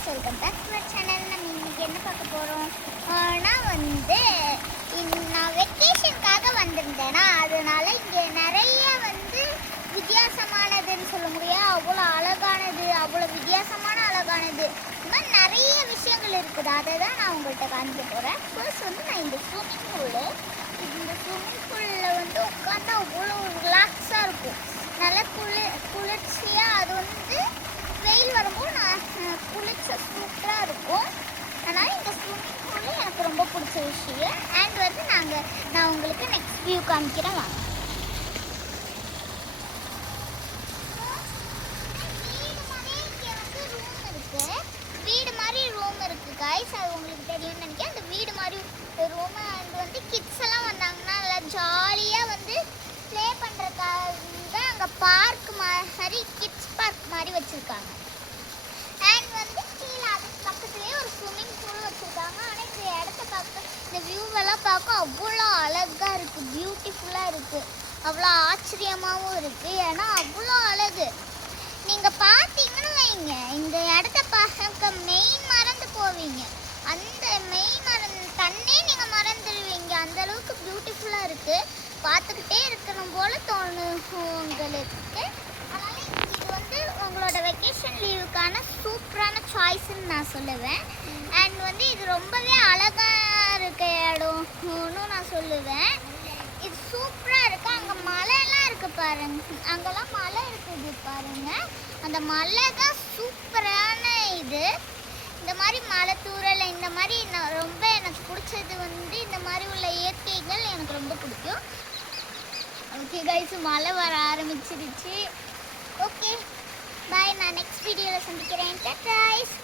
Guys, welcome back to our channel. நம்ம இன்னைக்கு என்ன பார்க்க போகிறோம்? நான் வெக்கேஷனுக்காக வந்திருந்தேன்னா அதனால இங்கே நிறைய வித்தியாசமானதுன்னு சொல்ல முடியாது, அவ்வளோ அழகானது, அவ்வளோ வித்தியாசமான அழகானது, இந்த மாதிரி நிறைய விஷயங்கள் இருக்குது. அதை தான் நான் உங்கள்கிட்ட காமிக்க போகிறேன். ஃபர்ஸ்ட் நான் இந்த ஸ்விம்மிங் பூலில் உட்காந்து அவ்வளோ ரிலாக்ஸாக இருக்கும். நல்லா குளிர்ச்சியாக, அது வெயில் வரும்போது நான் குளிர்ச்ச சூப்பராக இருக்கும். அதனால் இந்த ஸ்விம்மிங் பூல் எனக்கு ரொம்ப பிடிச்ச விஷயம். அண்ட் நான் உங்களுக்கு நெக்ஸ்ட் வியூ காமிக்கிறேன் வாங்க. வீடு மாதிரி ரூம் இருக்குது கைஸ், அது உங்களுக்கு தெரியும்னு நினைக்கிறேன். அந்த வீடு மாதிரி ரூம். அண்ட் கிட்ஸ் எல்லாம் வந்தாங்கன்னா நல்லா ஜாலியாக ப்ளே பண்ணுறதுக்காக அங்கே பார்க் மாதிரி, கிட்ஸ் பார்க் மாதிரி வச்சுருக்காங்க. அண்ட் கீழே அதுக்கு பக்கத்துலேயே ஒரு ஸ்விம்மிங் பூல் வச்சுருக்காங்க. ஆனால் இந்த இடத்த பார்க்க, இந்த வியூவெல்லாம் பார்க்க அவ்வளோ அழகாக இருக்குது, பியூட்டிஃபுல்லாக இருக்குது, அவ்வளோ ஆச்சரியமாகவும் இருக்குது. ஏன்னா அவ்வளோ அழகு. நீங்கள் பார்த்தீங்கன்னு வைங்க, இந்த இடத்த பார்க்க மெயின் மறந்து போவீங்க. அந்த மெயின் தண்ணே நீங்கள் மறந்துடுவீங்க, அந்தளவுக்கு பியூட்டிஃபுல்லாக இருக்குது. பார்த்துக்கிட்டே இருக்கணும் போல் தோணும் உங்களுக்கு. அதனால் இது உங்களோட வெக்கேஷன் லீவுக்கான சூப்பரான சாய்ஸ்ன்னு நான் சொல்லுவேன். அண்ட் இது ரொம்பவே அழகாக இருக்க இடம்னு நான் சொல்லுவேன். இது சூப்பராக இருக்குது. அங்கே மலையெல்லாம் இருக்குது பாருங்க, அங்கெல்லாம் மலை இருக்குது பாருங்க. அந்த மலை தான் சூப்பரான இது. இந்த மாதிரி மலை தூரல், இந்த மாதிரி ரொம்ப எனக்கு பிடிச்சது இந்த மாதிரி உள்ள இயற்கைகள் எனக்கு ரொம்ப பிடிக்கும். ஓகே கைஸ், மழை வர ஆரம்பிச்சிருச்சு. ஓகே பாய், நான் நெக்ஸ்ட் வீடியோவில் சந்திக்கிறேன். கைஸ்.